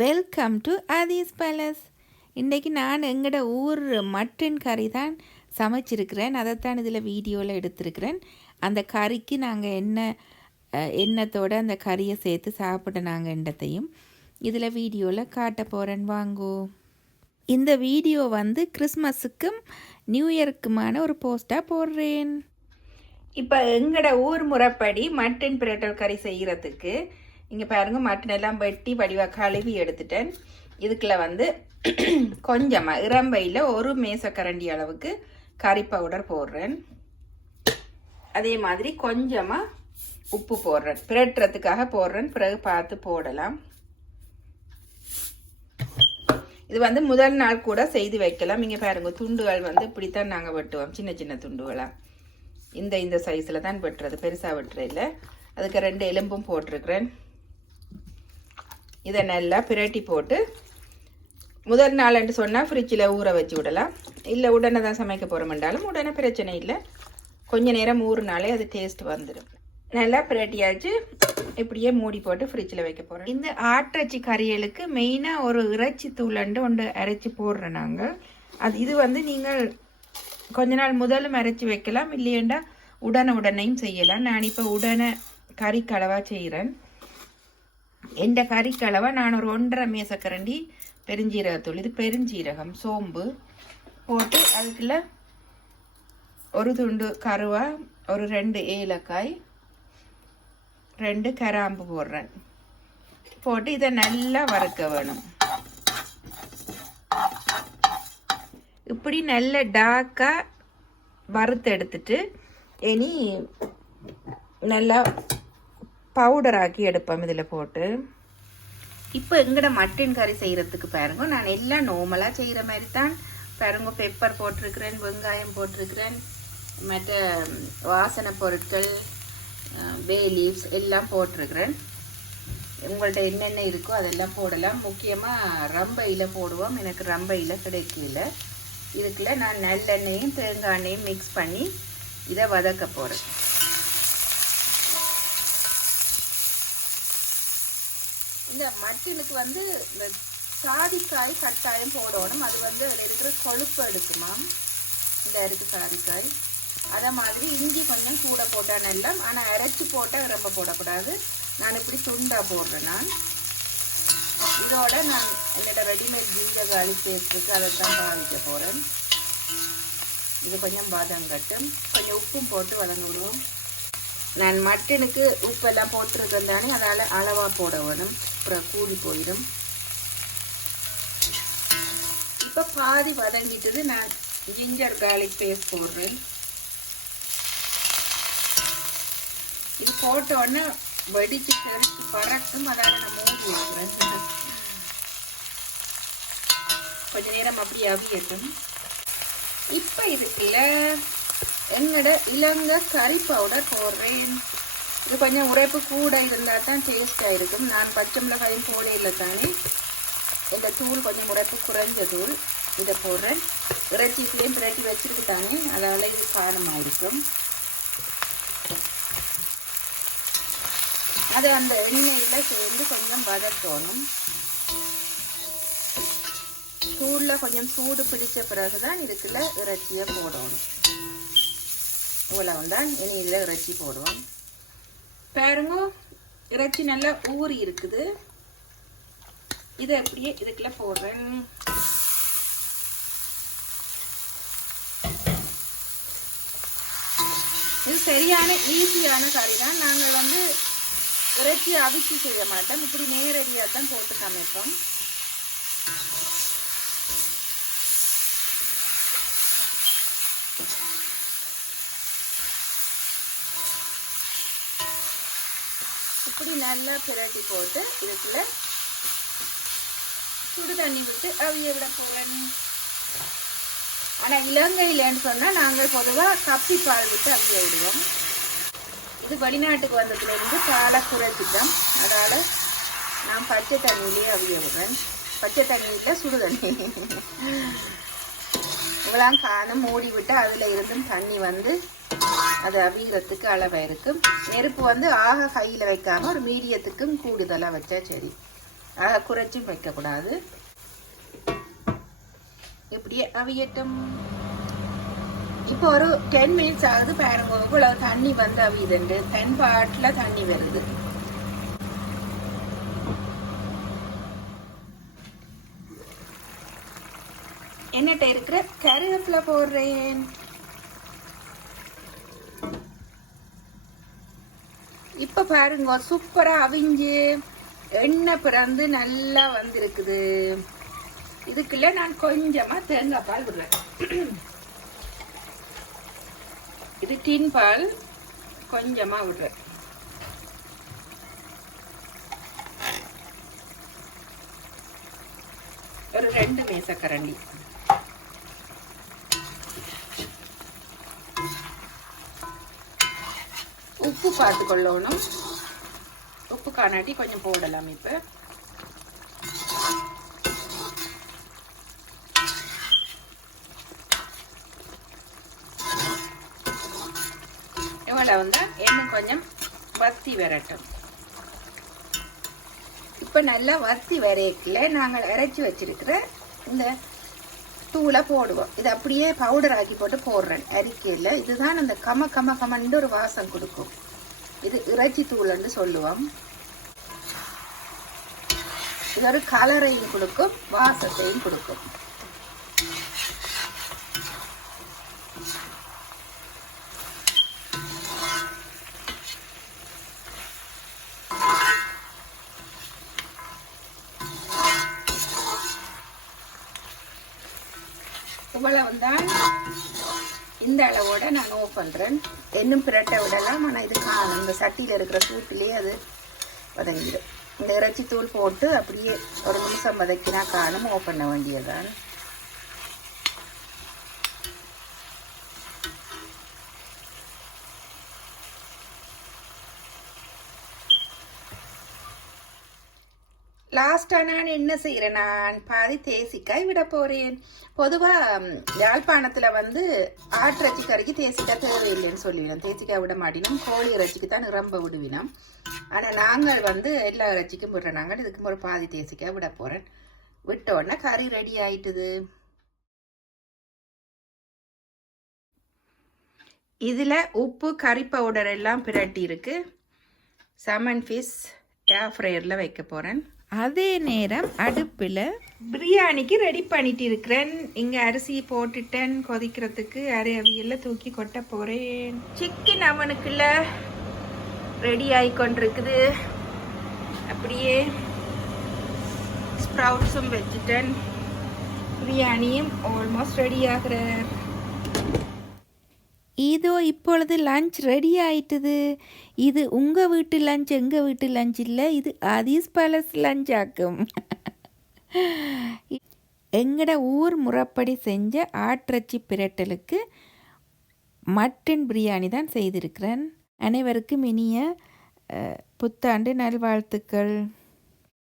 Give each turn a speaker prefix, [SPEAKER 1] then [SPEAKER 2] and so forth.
[SPEAKER 1] Welcome to Aadhi's palace இன்றைக்கி நான் எங்களோட ஊர் மட்டன் கறி தான் சமைச்சிருக்கிறேன். அதைத்தான் இதில் வீடியோவில் எடுத்திருக்கிறேன். அந்த கறிக்கு நாங்கள் என்ன எண்ணத்தோடு அந்த கறியை சேர்த்து சாப்பிட நாங்கள் எண்ணத்தையும் இதில் வீடியோவில் காட்ட போகிறேன் வாங்கோ. இந்த வீடியோ வந்து கிறிஸ்மஸுக்கும் நியூ இயருக்குமான ஒரு போஸ்ட்டாக போடுறேன். இப்போ எங்களோட ஊர் முறைப்படி மட்டன் பிரட்டல் கறி செய்கிறதுக்கு இங்கே பாருங்க மட்டன் எல்லாம் வெட்டி வடிவாக கழுவி எடுத்துட்டேன். இதுக்குள்ள வந்து கொஞ்சமாக இறம்பையில் ஒரு மேசக்கரண்டி அளவுக்கு கறி பவுடர் போடுறேன். அதே மாதிரி கொஞ்சமாக உப்பு போடுறேன். பிரட்டுறதுக்காக போடுறேன். பிறகு பார்த்து போடலாம். இது வந்து முதல் நாள் கூட செய்து வைக்கலாம். இங்கே பாருங்க துண்டுகள் வந்து இப்படித்தான் நாங்கள் வெட்டுவோம். சின்ன சின்ன துண்டுகளாக இந்த இந்த சைஸில் தான் வெட்டுறது. பெருசாக வெட்டுறதில்ல அதுக்கு ரெண்டு எலும்பும் போட்டிருக்கிறேன். இதை நல்லா பிரட்டி போட்டு முதல் நாள்னு சொன்னால் ஃப்ரிட்ஜில் ஊற வச்சு விடலாம். இல்லை உடனே தான் சமைக்க போகிறோம்ன்றாலும் உடனே பிரச்சனை இல்லை. கொஞ்ச நேரம் ஊறினாலே அது டேஸ்ட் வந்துடும் நல்லா பிரட்டியாச்சு. இப்படியே மூடி போட்டு ஃப்ரிட்ஜில் வைக்க போகிறோம் இந்த ஆட்டிறச்சி கறியலுக்கு மெயினாக ஒரு இறைச்சி தூளண்டு ஒன்று அரைச்சி போடுறோம் நாங்கள் அது இது வந்து நீங்கள் கொஞ்ச நாள் முதலும் அரைச்சி வைக்கலாம். இல்லையண்டா உடனே உடனையும் செய்யலாம். நான் இப்போ உடனே கறி கலவா செய்கிறேன் எந்த கறி நான் ஒரு ஒன்றரை மேசக்கரண்டி பெருஞ்சீரகத்தூள் இது பெருஞ்சீரகம் சோம்பு போட்டு அதுக்குள்ள ஒரு துண்டு கருவா ஒரு ரெண்டு ஏலக்காய் ரெண்டு கராம்பு போடுறேன் போட்டு இதை நல்லா வறுக்க வேணும் இப்படி நல்ல டார்க்காக வறுத்து எடுத்துட்டு இனி நல்லா பவுடர் ஆக்கி எடுப்போம் இதில் போட்டு. இப்போ எங்கட மட்டன் கறி செய்கிறதுக்கு பாருங்க. நான் எல்லாம் நார்மலாக செய்கிற மாதிரி தான் பாருங்க பெப்பர் போட்டிருக்கிறேன் வெங்காயம் போட்டிருக்கிறேன் மற்ற வாசனை பொருட்கள் பே லீவ்ஸ் எல்லாம் போட்டிருக்கிறேன். உங்கள்ட்ட என்னென்ன இருக்கோ அதெல்லாம் போடலாம். முக்கியமாக ரம்பையில் போடுவோம். எனக்கு ரம்பையில் கிடைக்கல. இதுக்குள்ள நான் நல்லெண்ணெயும் தேங்காய் எண்ணெயும் மிக்ஸ் பண்ணி இதை வதக்க போகிறேன் இந்த மட்டனுக்கு வந்து இந்த சாதிக்காய் கட்டாயம் போடணும். அது வந்து அதில் இருக்கிற கொழுப்பு எடுக்குமாம் இந்த இருக்குது சாதிக்காய் அதே மாதிரி இஞ்சி கொஞ்சம் கூட போட்டால் நல்லா ஆனால் அரைச்சி போட்டால் ரொம்ப போடக்கூடாது. நான் இப்படி துண்டா போடுறேன் நான். இதோட நான் என்னோட ரெடிமேட் ஜிஞ்சர் கார்லிக் அதை தான் பாவிக்க போகிறேன் இது கொஞ்சம் பாதம் கட்டும் கொஞ்சம் உப்பும் போட்டு வதங்க விடுவோம். நான் மட்டனுக்கு உப்பெல்லாம் போட்டிருக்கேன் தானே அதால் அளவாக போட வேணும். அப்புறம் கூடி போயிடும். இப்போ பாதி வதங்கிட்டது நான் ஜிஞ்சர் கார்லிக் பேஸ்ட் போடுறேன். இது போட்ட உடனே வெடிச்சு தெரிச்சு பறக்கும் அதால் நான் மூடி வைக்கிறேன் கொஞ்ச நேரம் அப்படி அவியட்டும். இப்போ இதுக்குள்ள என்னோட இலங்க கறி பவுடர் போடுறேன். இது கொஞ்சம் உரைப்பு கூட இருந்தால் தான் டேஸ்டாக இருக்கும். நான் பச்சை மிளகாயும் போடையில் தானே. இந்த தூள் கொஞ்சம் உரைப்பு குறைஞ்ச தூள். இதை போடுறேன். இறைச்சிக்குலேயும் பிரட்டி வச்சுருக்கு தானே. அதால் இது காரமாக இருக்கும். அது அந்த எண்ணெயில் சேர்ந்து கொஞ்சம் வதக்கணும். தூளில் கொஞ்சம் சூடு பிடித்த பிறகு தான் இதுக்குள்ள இறைச்சியை போடணும். இவ்வளவு தான் இனி இதில் இறைச்சி போடுவோம். பாருங்க இறைச்சி நல்லா ஊறி இருக்குது. இதை அப்படியே இதுக்குள்ள போடுறேன். இது சரியான ஈஸியான கறி தான் நாங்கள் வந்து இறைச்சி அவிச்சு செய்ய மாட்டோம். இப்படி நேரடியாக தான் போட்டு சமைப்போம். இப்படி நல்லா பிரட்டி போட்டு இதுக்குள்ள சுடு தண்ணி விட்டு அவிய விட போகிறேன் ஆனால் இலங்கையிலன்னு சொன்னால் நாங்கள் பொதுவாக கப்பி பால் விட்டு அவிய விடுவோம். இது வெளிநாட்டுக்கு வந்ததுலேருந்து பாலை குறைச்சிட்டோம் அதால் நான் பச்சை தண்ணியிலேயே அவிய விடுறேன். பச்சை தண்ணியில் சுடு தண்ணி. இவ்வளோ காணும் மூடி விட்டு அதில் இருந்தும் தண்ணி வந்து அது அவியறதுக்கு அளவாக இருக்கும் நெருப்பு வந்து ஆக ஹையில் வைக்காம ஒரு மீடியத்துக்கும் கூடுதலாக வச்சா சரி. ஆக குறைச்சும் வைக்கக்கூடாது. இப்படியே அவியட்டும். இப்போ ஒரு டென் மினிட்ஸ் ஆகுது பாருங்க. தண்ணி வந்து அவியுதுண்டு. தென் பாட்டில் தண்ணி வருது. என்னட்ட இருக்கிற கருவேப்பில போடுறேன். இப்ப பாருங்க சூப்பரா அவிஞ்சு எண்ணெய் பிறந்து நல்லா வந்திருக்குது. இதுக்குள்ள நான் கொஞ்சமா தேங்காய் பால் விடுறேன். இது டீன் பால் கொஞ்சமா விடுறேன். ஒரு ரெண்டு மேசக்கரண்டி. உப்பு பார்த்து கொள்ளணும் உப்பு காணாட்டி கொஞ்சம் போடலாம் இப்போ. இவ்வளவு வந்து இன்னும் கொஞ்சம் வத்தி வரட்டும். இப்போ நல்லா வத்தி வரைக்கல நாங்கள் அரைச்சி வச்சிருக்கிற இந்த தூளை போடுவோம். இது அப்படியே பவுடர் ஆக்கி போட்டு போடுறேன். அரிக்கையில் இதுதான் அந்த கம கம கமன்னு ஒரு வாசம் கொடுக்கும். இது இறைச்சி தூள்னு சொல்லுவோம். இது ஒரு கலரையும் கொடுக்கும் வாசத்தையும் கொடுக்கும். இவ்வளவு தான் இந்த அளவோட நான் நோ பண்ணுறேன் இன்னும் பிரட்டை விடலாம். ஆனால் இது காணும் இந்த சட்டியில் இருக்கிற சூட்டிலே அது வதங்கிடும். இந்த இறைச்சி தூள் போட்டு அப்படியே ஒரு நிமிஷம் வதக்கினா காணும். ஆஃப் பண்ண வேண்டியதுதான். லாஸ்ட்டாக நான் என்ன செய்கிறேன் நான் பாதி தேசிக்காய் விட போகிறேன் பொதுவாக யாழ்ப்பாணத்தில் வந்து ஆட்டிறைச்சி கறிக்கு தேசிக்காய் தேவையில்லைன்னு சொல்லிவிடும் தேசிக்காய் விட மாட்டினோம். கோழி இறைச்சிக்கு தான் நிரம்ப விடுவினோம். ஆனால் நாங்கள் வந்து எல்லா இறைச்சிக்கும் விடுற நாங்கள் இதுக்கு ஒரு பாதி தேசிக்காய் விட போகிறேன் விட்ட உடனே கறி ரெடி ஆயிட்டுது. இதில் உப்பு கறி பவுடர் எல்லாம் பிரட்டி இருக்கு. சமன் ஃபிஷ் ஏர் ஃப்ரையரில் வைக்க போகிறேன் அதே நேரம் அடுப்பில் பிரியாணிக்கு ரெடி பண்ணிட்டு இருக்கிறேன் இங்கே அரிசி போட்டுட்டேன். கொதிக்கிறதுக்கு அரை அவியெல்லாம் தூக்கி கொட்ட போகிறேன் சிக்கன் அவனுக்குள்ள ரெடி ஆகி கொண்டிருக்குது. அப்படியே ஸ்ப்ரவுட்ஸும் வச்சுட்டேன். பிரியாணியும் ஆல்மோஸ்ட் ரெடி ஆகிற
[SPEAKER 2] இதோ இப்பொழுது லஞ்ச் ரெடி ஆயிட்டுது. இது உங்கள் வீட்டு லஞ்ச் எங்கள் வீட்டு லஞ்ச் இல்லை இது அதீஸ் பேலஸ் லஞ்ச் ஆக்கும். எங்கட ஊர் முறைப்படி செஞ்ச ஆட்டிறைச்சி பிரட்டலுக்கு மட்டன் பிரியாணி தான் செய்திருக்கிறேன். அனைவருக்கும் இனிய புத்தாண்டு நல்வாழ்த்துக்கள்.